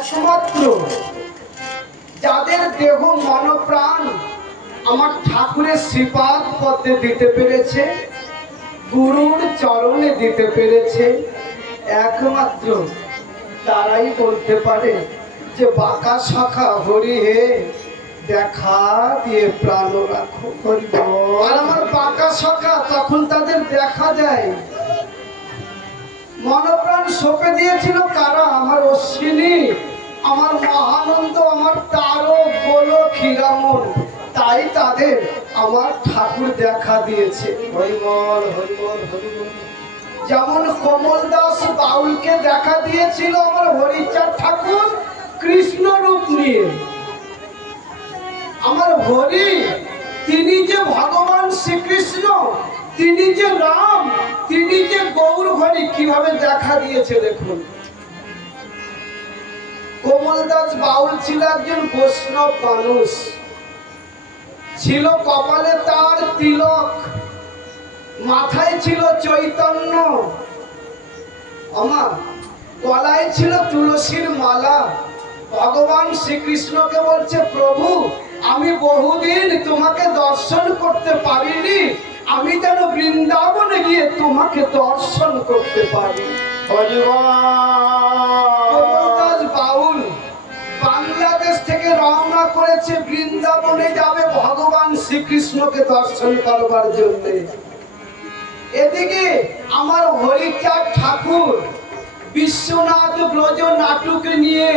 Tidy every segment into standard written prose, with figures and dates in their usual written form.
একমাত্র যাদের দেহ মন প্রাণ আমার ঠাকুরের শ্রীপাদ পদ্মে দিতে পেরেছে, গুরুর চরণে দিতে পেরেছে, একমাত্র তারাই বলতে পারে যে বাঁকা শাখা হরি হে দেখা দিয়ে প্রাণ রাখো। আর আমার বাঁকা শাখা তখন তাদের দেখা যায়। মনপ্রাণ সঁপে দিয়েছিল কারা? আমার অশ্বিনী, আমার মহানন্দ, আমার তারক, গোলক, হীরামন। তাই তাদের আমার ঠাকুর দেখা দিয়েছে। হরিবল হরিবল হরিবল। যেমন কমল দাস বাউলকে দেখা দিয়েছিল আমার হরিচাঁদ ঠাকুর কৃষ্ণ রূপ নিয়ে। আমার হরি তিনি যে ভগবান শ্রীকৃষ্ণ, তিনি যে রাম, তিনি যে গৌর হরি কিভাবে দেখা দিয়েছে দেখুন। কমল দাস বাউল ছিল একজন বৈষ্ণব মানুষ, ছিল কপালে তার তিলক, মাথায় ছিল চৈতন্য, আমার গলায় ছিল তুলসীর মালা। ভগবান শ্রীকৃষ্ণকে বলছে, প্রভু আমি বহুদিন তোমাকে দর্শন করতে পারিনি, আমি যেন বৃন্দাবনে গিয়ে তোমাকে দর্শন করতে পারি। কমলদাস বাউল বাংলাদেশ থেকে রওনা করেছে, বৃন্দাবনে যাবে ভগবান শ্রীকৃষ্ণকে দর্শন করবার জন্য। এদিকে আমার হরিচাঁদ ঠাকুর বিশ্বনাথ ব্রজ নাটক নিয়ে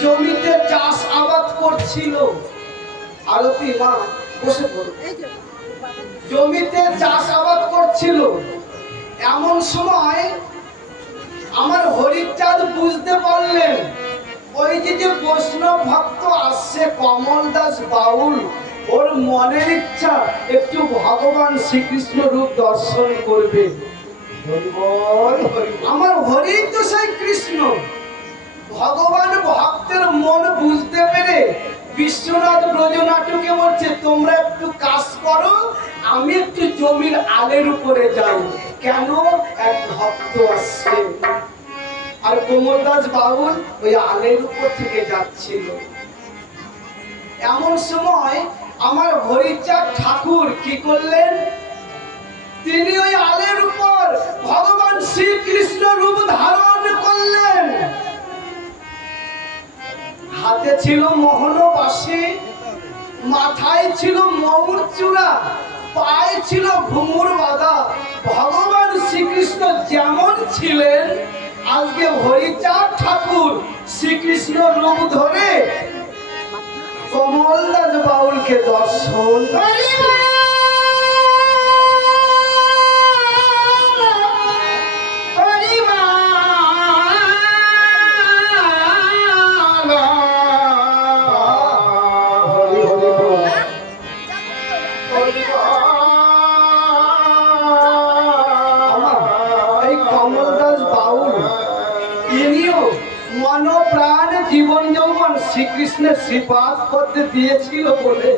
জমিতে চাষ আবাদ করছিল। আরতি মা বসে পড়ো। জমিতে চাষ আবাদ করছিল। এমন সময় আমার হরিচাঁদ বুঝতে পারলেন ওই যে বৈষ্ণব ভক্ত আসছে কমল দাস বাউল, ওর মনের ইচ্ছা একটু ভগবান শ্রীকৃষ্ণ রূপ দর্শন করবে। আমার হরি তো সেই কৃষ্ণ। ভগবান ভক্তের মন বুঝতে পেরে বিশ্বনাথ ব্রজ নাটকে বলছে, তোমরা একটু কাজ করো, আমি একটু জমির আলের উপরে যাই। কেন? এক ভক্ত আসছে। আর কমল দাস বাউল ওই আলের উপর থেকে যাচ্ছিল। এমন সময় আমার হরিচাঁদ ঠাকুর কি করলেন? তিনি ওই আলের উপর ভগবান শ্রীকৃষ্ণ রূপ ধারণ করলেন। হাতে ছিল মোহন বাঁশি, মাথায় ছিল ময়ূর চূড়া, পায়ে ছিল ঘুঙুর বাঁধা। ভগবান শ্রীকৃষ্ণ যেমন ছিলেন, আজকে হরিচাঁদ ঠাকুর শ্রীকৃষ্ণ রূপ ধরে কমল দাস বাউলকে দর্শন। জীবন যৌবন শ্রীকৃষ্ণের শ্রীপাদ করতে দিয়েছিল বলে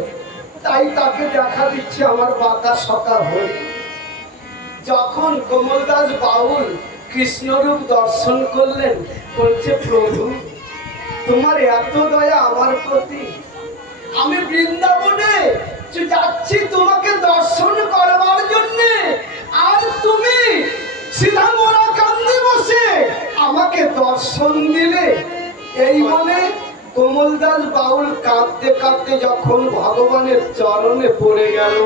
তাই তাকে দেখা দিচ্ছে আমার বাঁকা সকা হরি। যখন কমল দাস বাউল কৃষ্ণরূপ দর্শন করলেন, বলছে, প্রভু তোমার এত দয়া আমার প্রতি, আমি বৃন্দাবনে যাচ্ছি তোমাকে দর্শন করবার জন্য, আর তুমি সিধা মোরা কান্দে বসে আমাকে দর্শন দিলে। এই বলে কমল দাস বাউল কাঁদতে কাঁদতে যখন ভগবানের চরণে পড়ে গেল,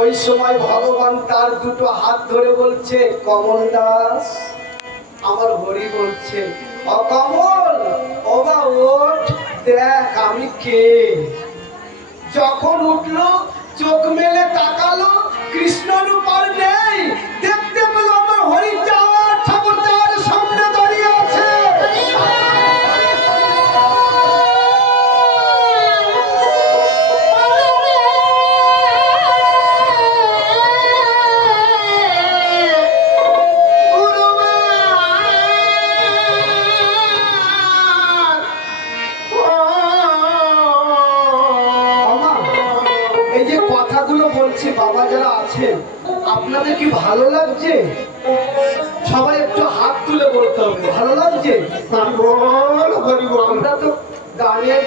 ওই সময় ভগবান তার দুটো হাত ধরে বলছে, কমল দাস। আমার হরি বলছে, অকমল ও বা ওঠ, দেখ আমি কে। যখন উঠলো, চোখ মেলে তাকালো, কৃষ্ণ রূপ আর নেই। দেখতে পেল আমার হরিচাঁদ ঠাকুর তার সামনে দাঁড়িয়ে আছে। বাবা যারা আছেন, আপনাদের কি ভালো লাগছে? সবাই একটু হাত তুলে বলতে হবে, ভালো লাগছে? গানের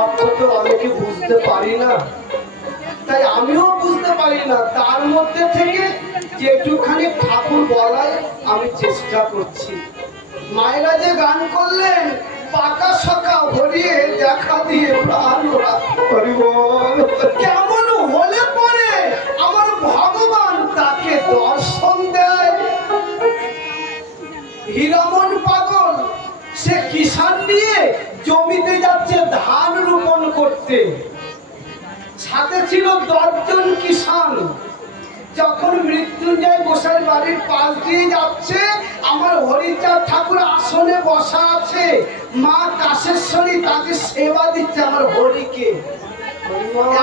অর্থ তো অনেকে বুঝতে পারি না, তাই আমিও বুঝতে পারি না, তার মধ্যে থেকে যেটুখানি ঠাকুর বলায় আমি চেষ্টা করছি। মায়েরা যে গান করলেন, পাকা সকা ভরিয়ে দেখা দিয়ে প্রাণ কেমন হলে পরে আমার ভগবান তাকে দর্শন দেয়। হীরামন পাগল, সে কিষান নিয়ে জমিতে যাচ্ছে ধান রোপণ করতে, সাথে ছিল 10 জন কিষান। যখন মৃত্যুঞ্জয় গোসাই বাড়ির পাশ দিয়ে যাচ্ছে, আমার হরিচাঁদ ঠাকুর আসনে বসা আছে, মা কাশেশ্বরী তাকে সেবা দিচ্ছে আমার হরিকে।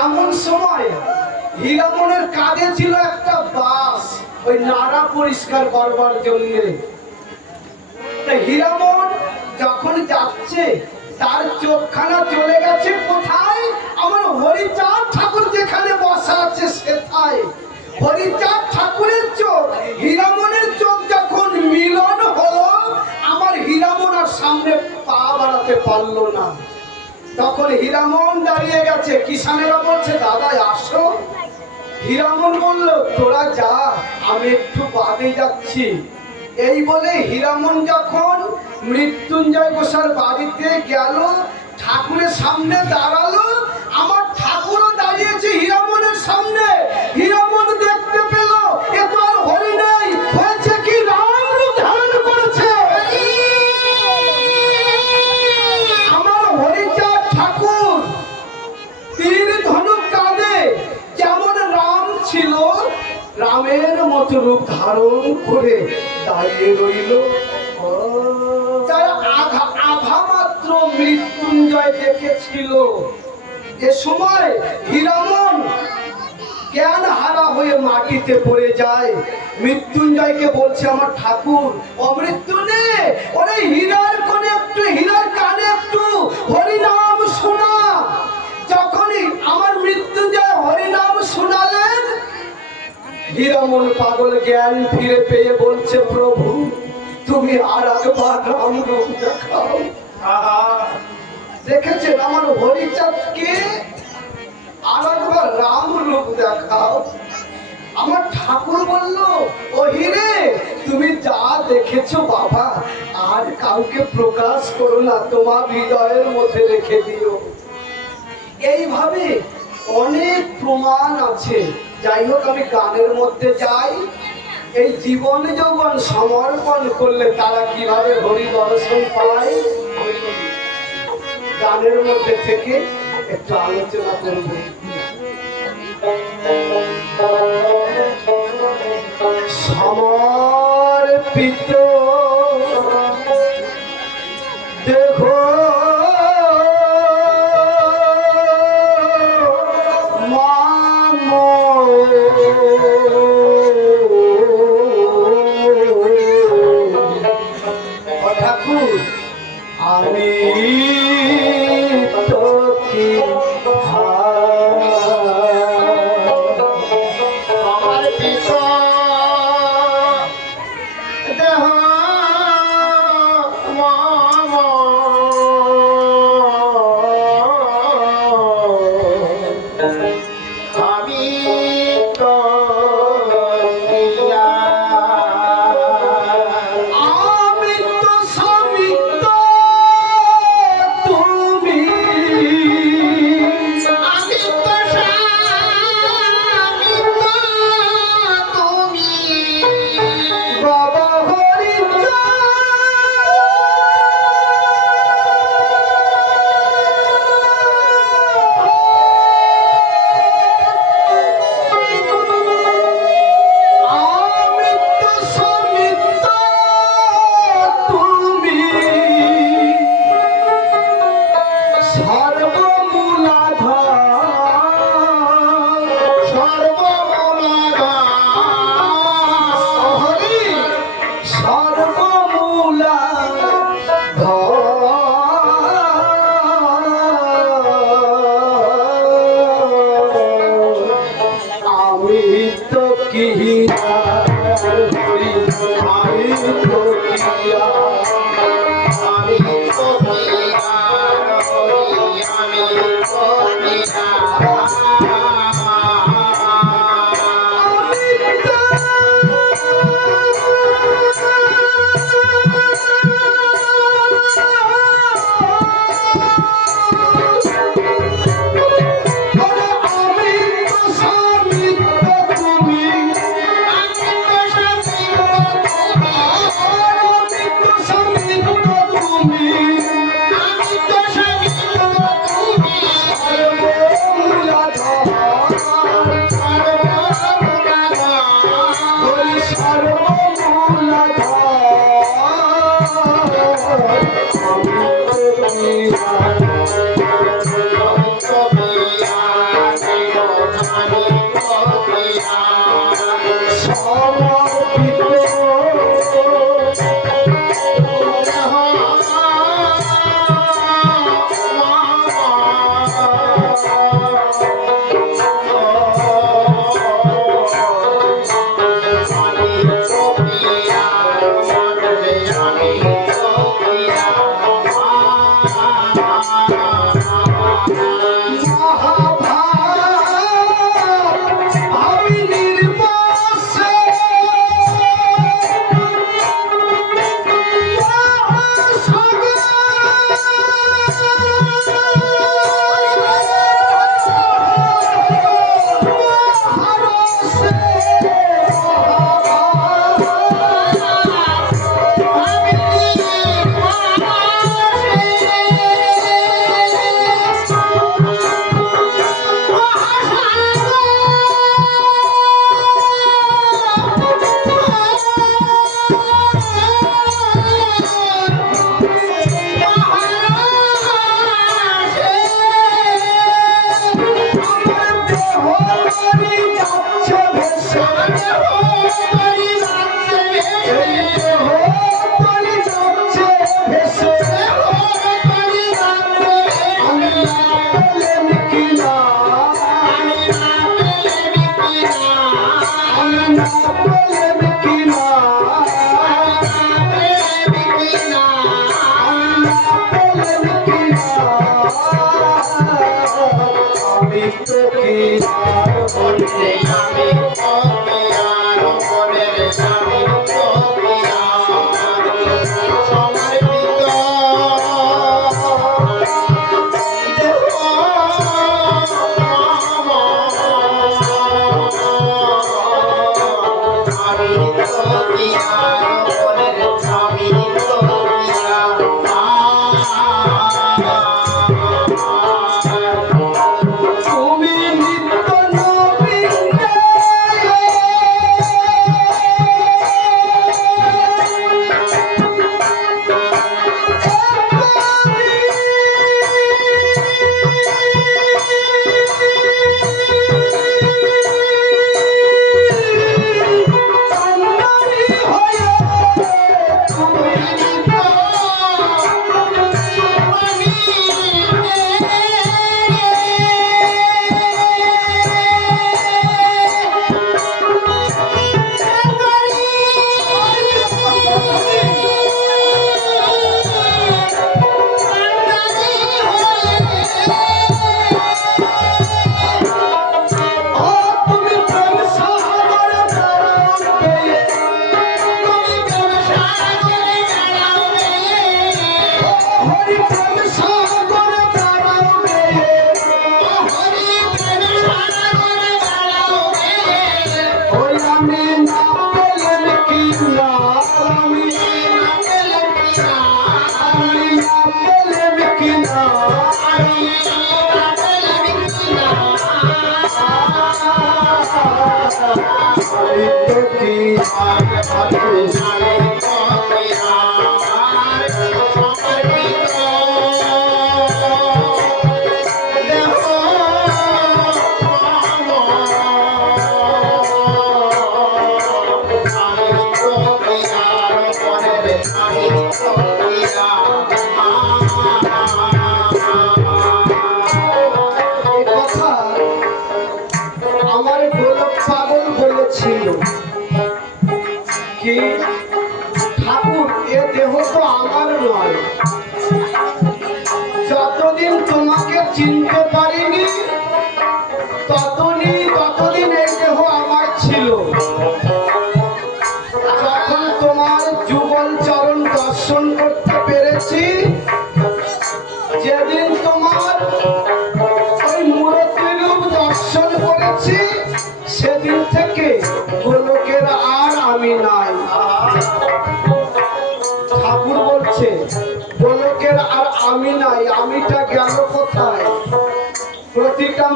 এমন সময় হীরামনের কাঁধে ছিল একটা বাঁশ, ওই নাড়া পরিষ্কার করবার জন্য। হীরামন যখন যাচ্ছে, তার চোখখানা চলে গেছে কোথায়? আমার হরিচাঁদ ঠাকুর যেখানে বসা আছে সেথায়। হরিচাঁদ ঠাকুরের চোখ হীরামনের চোখ যখন মিলন হলো, আমার হীরামন আর সামনে পা বাড়াতে পারলো না। তখন হীরামন দাঁড়িয়ে গেছে, কিষানেরা বলছে দাদা আসো। হীরামন বলল তোরা যা, আমি একটু বাদে যাচ্ছি। এই বলে হীরামন যখন মৃত্যুঞ্জয় গোসার বাড়িতে গেল, ঠাকুরের সামনে দাঁড়ালো, আমার ঠাকুরও দাঁড়িয়েছে হীরামনের সামনে। হীরামন দেখতে পেল এ তো আর হরি নেই, হয়েছে কি রাম রূপ ধারণ করেছে। আমার হরিচাঁদ ঠাকুর তীর ধনুক কাঁধে যেমন রাম ছিল, রামের মতো রূপ ধারণ করে দাঁড়িয়ে রইল। যারা আধা মাত্র মৃত্যুঞ্জয় দেখেছিল, এ সময় হীরামন জ্ঞান হারা হয়ে মাটিতে পড়ে যায়। মৃত্যুঞ্জয়কে বলছে আমার ঠাকুর, অমৃত্যু নে, ওরে হীরার কোণে একটু, হীরার কানে একটু হরিনাম শোনা। যখনই আমার মৃত্যুঞ্জয় হরিনাম শোনালেন, হীরামন পাগল জ্ঞান ফিরে পেয়ে বলছে প্রভু তুমি আর একবার রাম রূপ দেখাও। দেখেছেন আমার হরিচাঁদকে, আর একবার রাম রূপ দেখাও। আমার ঠাকুর বলল ও হিরে তুমি যা দেখেছো বাবা আর কাউকে প্রকাশ করো না, তোমার হৃদয়ের মধ্যে রেখে দিও। এইভাবে অনেক প্রমাণ আছে। যাই হোক, আমি গানের মধ্যে যাই। এই জীবন যৌবন সমর্পণ করলে তারা কিভাবে হরি দর্শন পায়, গানের মধ্যে থেকে একটু আলোচনা করব। সমর্পিত দেখো ঠাকুর আমি তো কি আমার পিতা দেহ আমি তো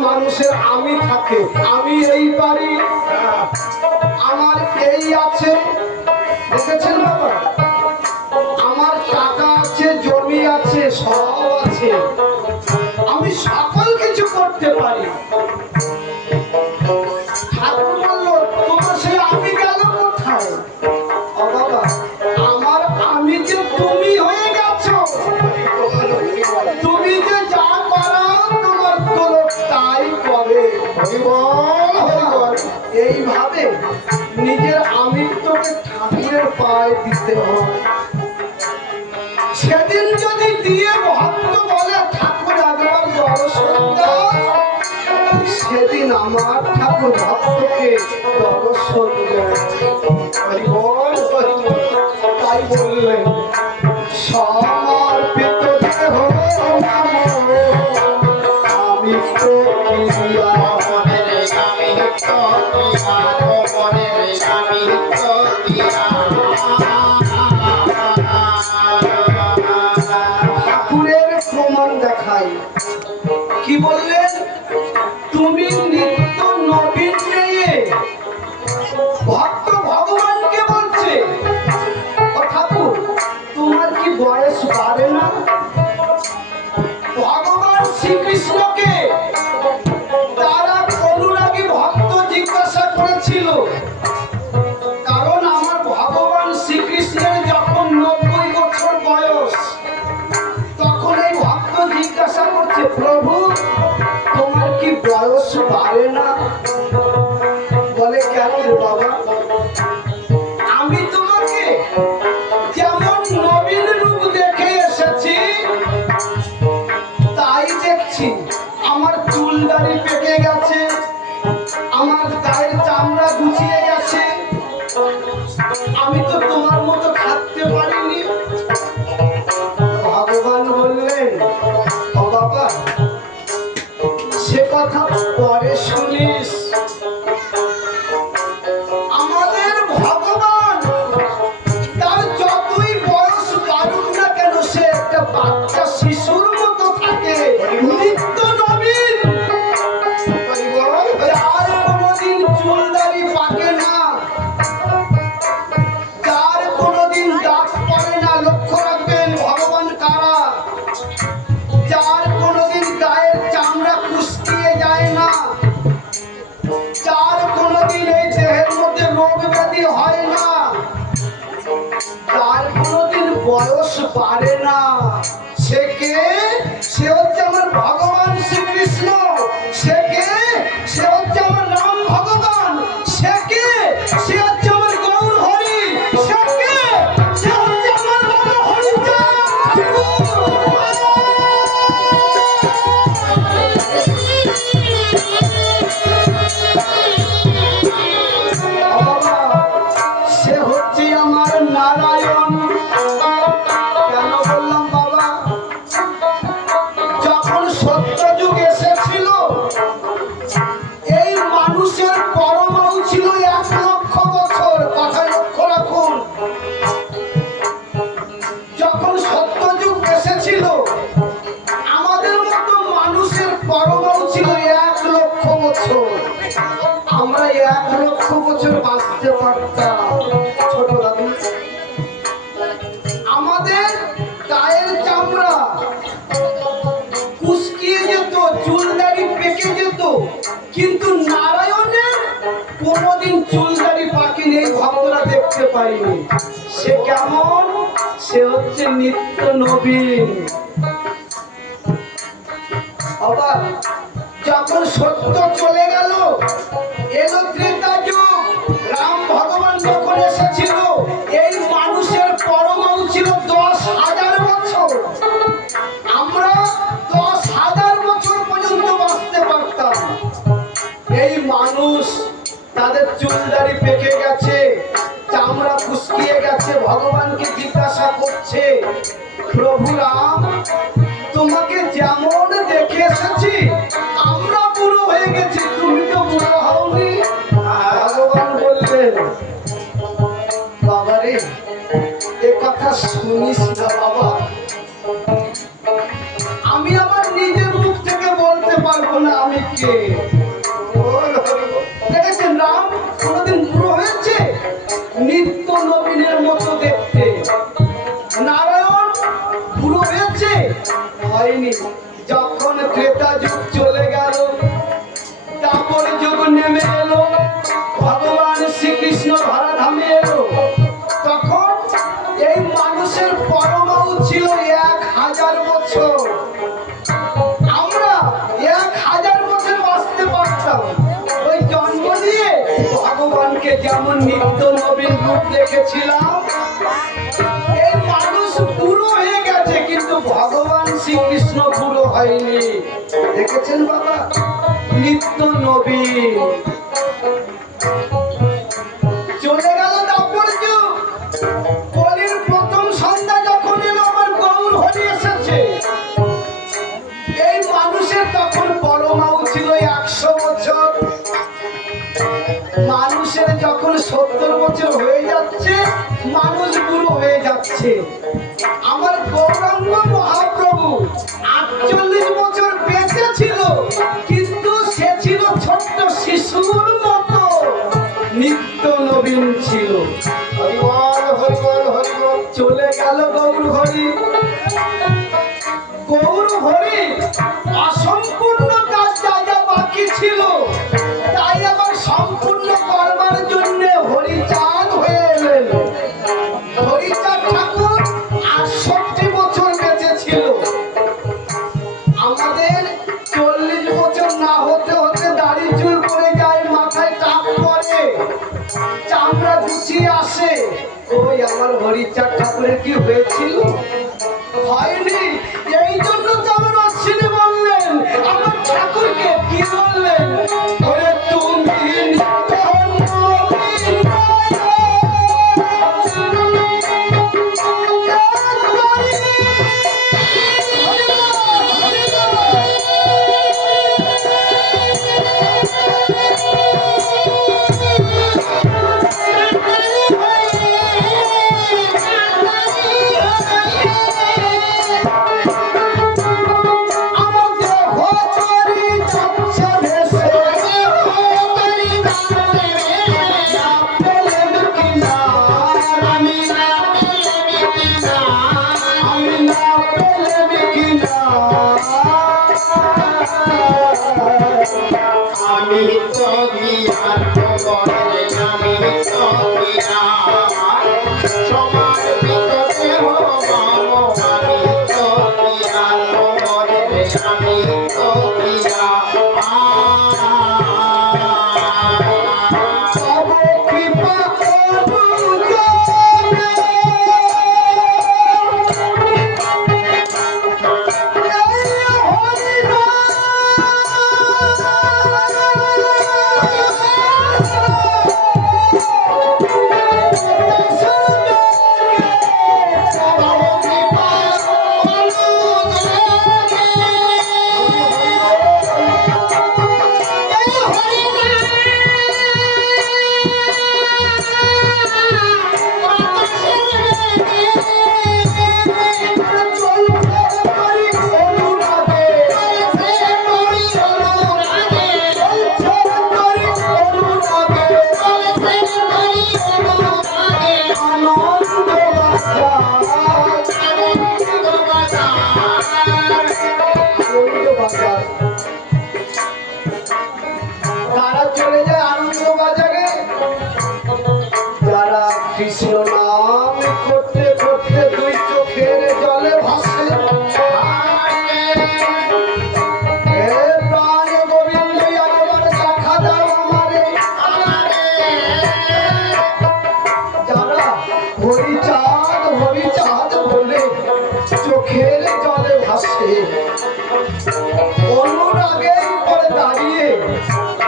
মানুষের আমি থাকে, আমি এই পারি, আমার এই আছে, দেখেছেন বাবা, আমার টাকা আছে, জমি সব আছে, আমি সকল কিছু করতে পারি। ঠাকুর বলল, তোমার সেই আমি গেল কোথায়? ও বাবা, আমার আমি যে তুমি হয়ে গেছো। তুমি যে যা করো তোমার তোলো তাই করে। এইভাবে নিজের আমিত্বকে ঠাকুরের পায়ে দিতে হয়। সেদিন যদি দিয়ে ভক্ত বলে ঠাকুর একবার দর্শন দাও, সেদিন আমার ঠাকুর ভক্তকে দর্শন দেয়। তাই বললেন, সমর্পিত দেহ আমি তো ক্রিয়া, ঠাকুরের প্রমাণ দেখাই। কি বললেন? তুমি নিত্য নবীন নিয়ে ভক্ত ভগবানকে বলছে, ও ঠাকুর তোমার কি বয়স বাড়ে না? ভগবান শ্রীকৃষ্ণকে তারা অনুরাগী ভক্ত জিজ্ঞাসা করেছিল, কারণ আমার ভগবান শ্রীকৃষ্ণের যখন 90 বছর বয়স, তখন এই ভক্ত জিজ্ঞাসা করছে, প্রভু তোমার কি বয়স বাড়ে না? বলে, কেন রে বাবা? আমি তোমাকে যেমন নবীন রূপ দেখে এসেছি, তাই দেখছি আমার চুল দাড়ি পেকে গেছে, আমার গায়ের চামড়া গুছিয়ে গেছে, আমি তো তোমার মতো থাকতে পারিনি। ভগবান বললেন, ও বাবা সে কথা পরে শুনিস। আমাদের ভগবান তার যতই বয়স বাড়ুক না কেন, সে একটা বাচ্চা শিশুর মতো থাকে, নিত্য নবীন। যার কোনোদিন চুল দাড়ি পাকে না, যার কোনোদিন দাঁত পড়ে না, লক্ষ্য রাখবেন ভগবান কারা। যার কোনোদিন গায়ের চামড়া কুচকিয়ে যায় না, যার কোনোদিন এই দেহের মধ্যে রোগ ব্যাধি হয় না, যার কোনোদিন বয়স বাড়ে না, সে কে? সে হচ্ছে আমার ভগবান শ্রীকৃষ্ণ। সে কে? সে হচ্ছে আমার রাম ভগবান। সে কে? সে হচ্ছে আমার গৌর হরি। সে কে? সে হচ্ছে আমার বাবা হরিচাঁদ ঠাকুর। সে হচ্ছে আমার নারায়ণ। কেন বললাম বাবা? যখন সত্যযুগ এসেছিল, এই মানুষের পরমায়ু ছিল 1,00,000 বছর। কথা লক্ষ্য রাখুন। যখন সত্যযুগ এসেছিল, আমাদের মতো মানুষের পরমায়ু ছিল 1,00,000 বছর। আমরা 1,00,000 বছর বাঁচতে পারতাম। ছোট দাদু, আমাদের গায়ের চামড়া কুচকিয়ে যেত, চুল দাড়ি পেকে যেত, কিন্তু নারায়ণের কোনোদিন চুল দাড়ি পাকেনি, এই ভক্তরা দেখতে পাইনি। সে কেমন? সে হচ্ছে নিত্য নবীন। আবার যখন সত্য চলে গেল, এলো ত্রেতা যুগ, রাম ভগবান যখন এসেছিল, এই মানুষের পরমায়ু ছিল 10,000 বছর। আমরা 10,000 বছর পর্যন্ত বাঁচতে পারতাম। এই মানুষ তাদের চুল দাড়ি পেকে গেছে, চামড়া কুচকিয়ে গেছে, ভগবানকে জিজ্ঞাসা করছে, প্রভু রাম তোমাকে যেমন দেখে এসেছি, আমরা বুড়ো হয়ে গেছি, তুমি তো বুড়ো হওনি। ভগবান বললেন, বাবারে এ কথা শুনিস না বাবা, আমি আমার নিজের মুখ থেকে বলতে পারবো না আমি কে। দেখেছেন রাম কোনদিন বুড়ো হয়েছে? নিত্য নবীনের মতো দেখতে। নারায়ণ বুড়ো হয়েছে? হয়নি। যখন ত্রেতা যুগ চলে গেল, তারপর যুগ নেমে এলো, ভগবান শ্রীকৃষ্ণ ধরাধামে এলো, তখন এই মানুষের পরমায়ু ছিল 1000 বছর। আমরা 1000 বছর বাঁচতে পারতাম। ওই জন্ম নিয়ে ভগবানকে যেমন নিত্য নবীন রূপ দেখেছিলাম, এই মানুষ বুড়ো হয়ে গেছে, কিন্তু ভগবান শ্রীকৃষ্ণ বুড়ো হয়নি। দেখেছেন বাবা, নিত্য নবীন। চলে গেল দাপর্য, কলির প্রথম সন্ধ্যা যখন এলো, আমার গৌর হরি এসেছে। এই মানুষের তখন পরমায়ু ছিল 100 বছর। মানুষের যখন 70 বছর হয়ে যাচ্ছে, মানুষ বুড়ো হয়ে যাচ্ছে। আমার গৌরাঙ্গ মহাপ্রভু 48 বছর বেঁচে ছিল, কিন্তু সে ছিল ছোট্ট শিশুর মতো, নিত্য নবীন ছিল। হরিবল হরিবল হরিবল। চলে গেল গৌর হরি। গৌর হরি অসম্পূর্ণ কাজ যা যা বাকি ছিল, তাই আবার সম্পূর্ণ করবার জন্য হরিচাঁদ হয়ে এলেন। হরিচাঁদ ঠাকুর 68 বছর বেঁচে ছিল। আমাদের 40 বছর না হতে হতে দাড়ি চুল পড়ে যায়, মাথায় টাক পড়ে, চামড়া গুছিয়ে আসে। ওই আমার হরিচাঁদ ঠাকুরের কি হয়েছিল? হয়নি। এই জন্য তো আমার অশ্বিনী বললেন, আমার ঠাকুরকে কি বললেন? ওরে তুমি নিত্য নবীন কৃষ্ণ নাম করতে করতে দুই চোখের জলে ভাসে। প্রাণ গোবিন্দ একবার দেখা দাও আমারে। যারা হরিচাঁদ হরিচাঁদ বলে চোখের জলে ভাসে, অনুরাগের পরে দাঁড়িয়ে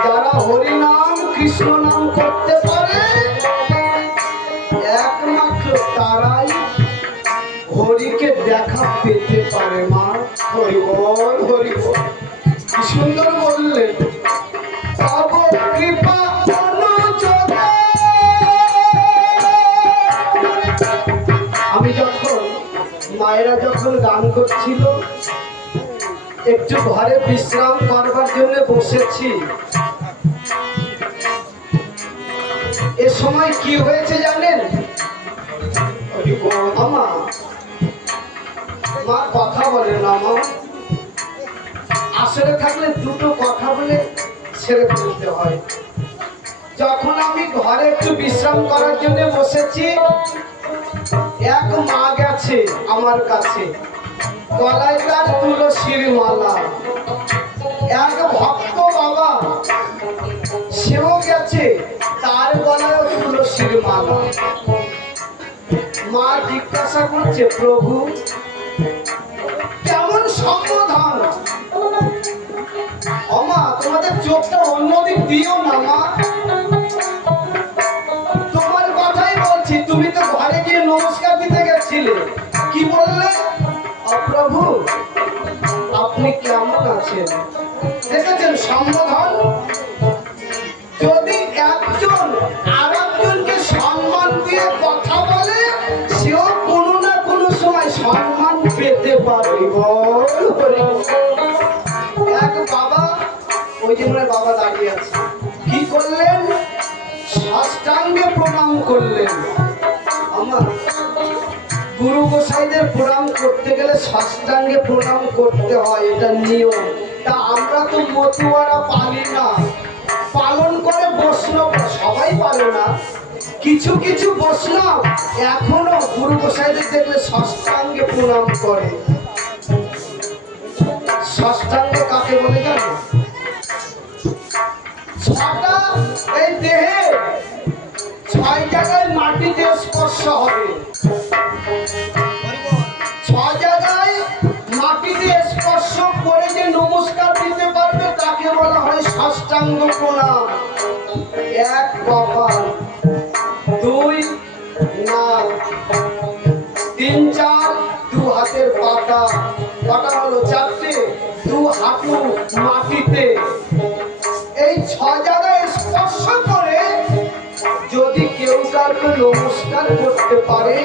যারা হরিনাম কৃষ্ণ নাম করতে পারে, একমাত্র তারাই হরিকে দেখা পেতে পারে। মা হরিবল হরিবল। কি সুন্দর বললেন, তব কৃপা অনুযোগে। আমি যখন মায়েরা যখন গান করছিল, একটু ঘরে বিশ্রাম করবার জন্য বসেছি। এ সময় কি হয়েছে জানেন? মা কথা বলে না, আসরে থাকলে দুটো কথা বলে ছেড়ে ফেলতে হয়। যখন আমি ঘরে একটু বিশ্রাম করার জন্য বসেছি, এক মা গেছে আমার কাছে, গলায় তার তুলসীর মালা। এক ভক্ত বাবা সেও গেছে, তার গলায় তুলসীর মালা। মা জিজ্ঞাসা করছে, প্রভু কেমন সম্বোধন? মা তোমাদের চোখটা অন্যদিক দিও না মা, তোমার কথাই বলছি। তুমি তো ঘরে গিয়ে নমস্কার দিতে গেছিলে, কি বললে? প্রভু আপনি কেমন আছেন? দেখেছেন সম্বোধন? যদি একজন আর একজনকে সম্মান দিয়ে কথা বলে, সেও কোনো না কোনো সময় সম্মান পেতে পারে। এক বাবা, ওই যে বাবা দাঁড়িয়ে আছে, কি করলেন? সাষ্টাঙ্গে প্রণাম করলেন। আমার গুরু গোসাইদের প্রণাম করতে গেলে সাষ্টাঙ্গে প্রণাম করতে হয়, এটা নিয়ম। তা আমরা তো মতুয়ারা পালি না, পালন করে বৈষ্ণব সবাই পারে না, কিছু কিছু বৈষ্ণব এখনো গুরু গোসাইদের দেখলে সাষ্টাঙ্গে প্রণাম করে। সাষ্টাঙ্গ কাকে বলে জানো? ছটা এই দেহে 6 জায়গায় মাটিতে স্পর্শ হবে, 6 জায়গায় মাটিতে স্পর্শ করে যে নমস্কার দিতে পারবে তাকে বলা হয় সাষ্টাঙ্গ প্রণাম। 1 কপাল, 2 নাক, 3 4 2 হাতের পাতা, পাতা হলো 4টে, 2 হাঁটু মাটিতে। এই 6 জায়গায় স্পর্শ করে যদি কেউ কাউকে নমস্কার করতে পারে,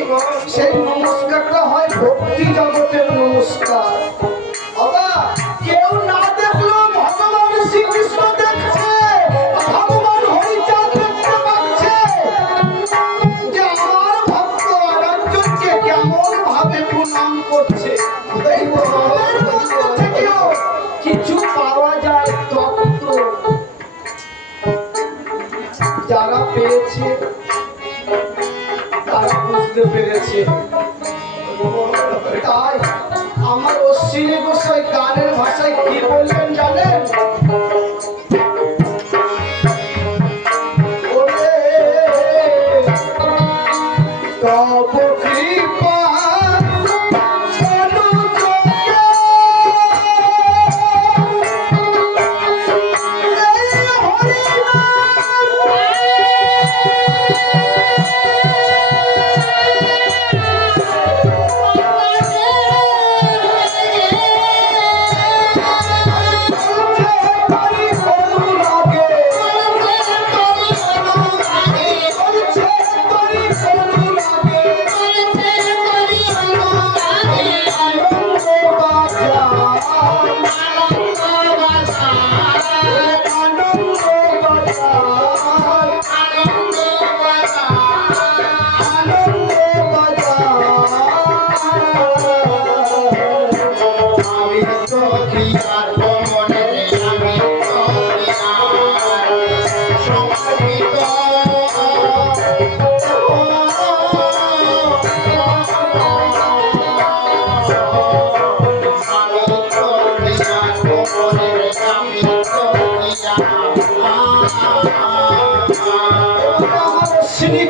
সেই নমস্কারটা হয় ভক্তি জগতের নমস্কার। বাবা কেউ না দেখলেও ভগবান শ্রীকৃষ্ণ দেখছে, ভগবান হরিচাঁদ দেখতে পাচ্ছে যে আমার ভক্ত আরেকজনকে কেমন ভাবে প্রণাম করছে। এই ভগবানের মধ্যে থেকেও কিছু পাওয়া যায় তত্ত্ব, যারা পেয়েছে তারা বুঝতে পেরেছে। তাই আমার অশ্বিনী গোসাই গানের ভাষায় কি বললেন জানেন? ওরে তব কৃপা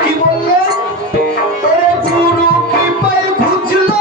কি বললেন? গুরু কৃপায় বুঝলো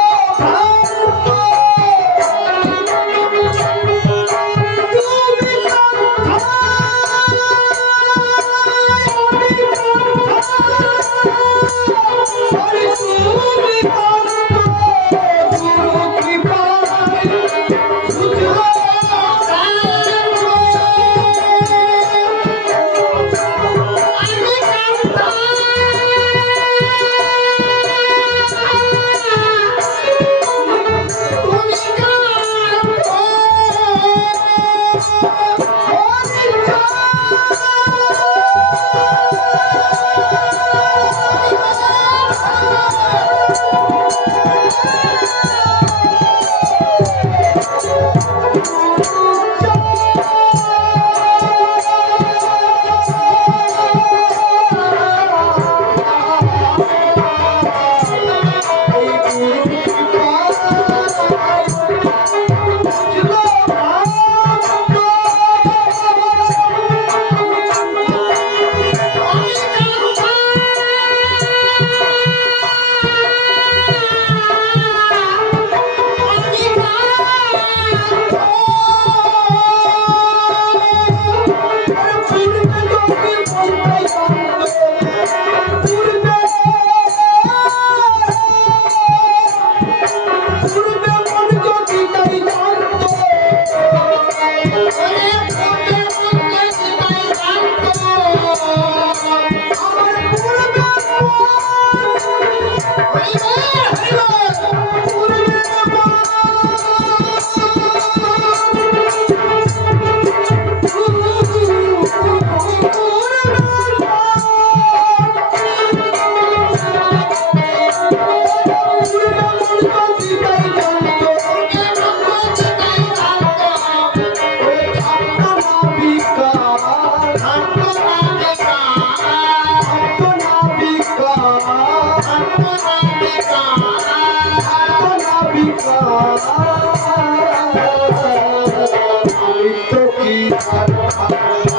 আমি তো কি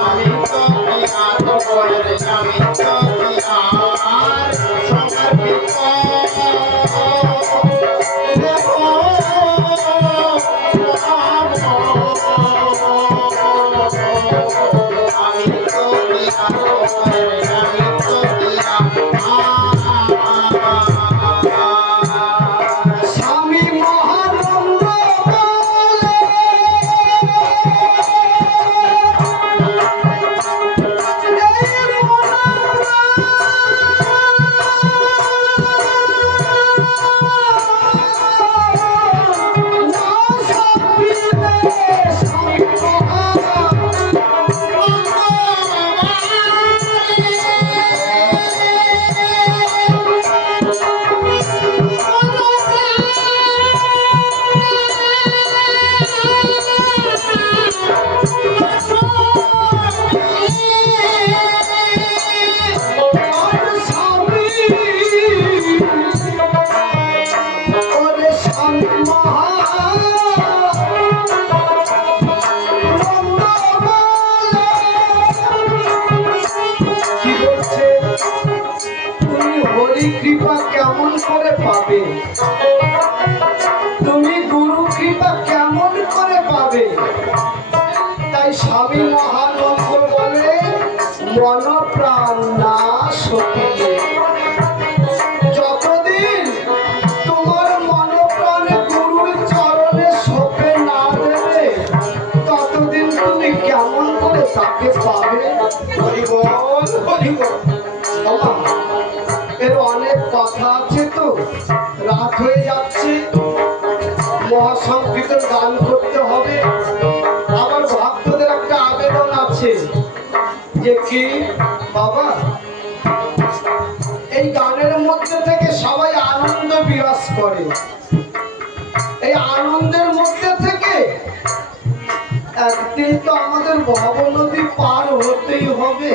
আমি তো কি আর করে আমি তো কি আর সমর্পিত আমি তো কি আর করে আমি তো কি স্বামী মহানন্দ বলে কৃপা কেমন করে পাবে, তুমি গুরু কৃপা কেমন করে পাবে? তাই স্বামী মহানন্দ বলে মন প্রাণ না সপিয়ে, যতদিন তোমার মন প্রাণে গুরুর চরণে সপে না দেবে ততদিন তুমি কেমন করে তাকে পাবে? হরিবল হরিবল। এর অনেক কথা আছে, তো রাত হয়ে যাচ্ছে, মহাসংকীর্তন গান করতে হবে। আবার ভক্তদের একটা আবেদন আছে যে কি বাবা, এই গানের মধ্যে থেকে সবাই আনন্দ বিরাজ করে, এই আনন্দের মধ্যে থেকে একদিন তো আমাদের ভব নদী পার হতেই হবে,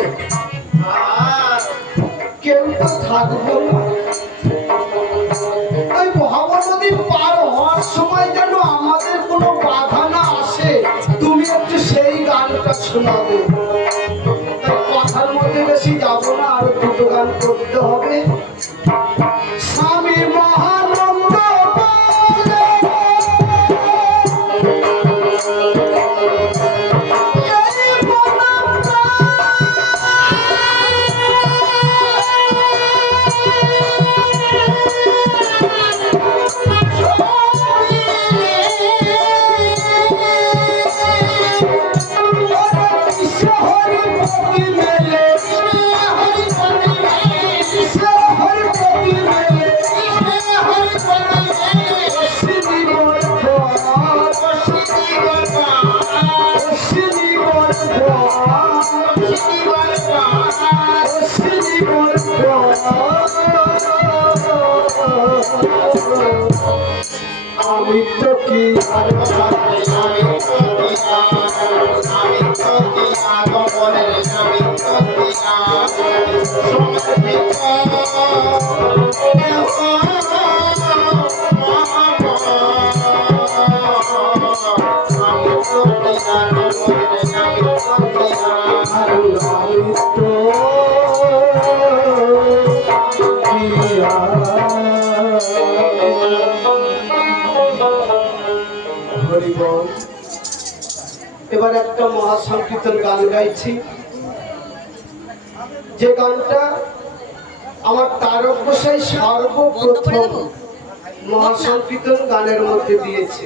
কেউ তো থাকবো না। ওই ভব নদী পার হওয়ার সময় যেন আমাদের কোনো বাধা না আসে, তুমি একটু সেই গানটা শোনাবে। তাই কথার মধ্যে বেশি যাব না, আরো দুটো গান করতে হবে। স্বামী মহানন্দ বলে আমি তো কি আমি তো কি আমি তো কি করে আমি তো কি সমর্পিত হরিবল। এবার একটা মহাসংকীর্তন গান গাইছি, যে গানটা আমার তারক গোসাই সর্বপ্রথম মহাসংকীর্তন গানের মধ্যে দিয়েছে।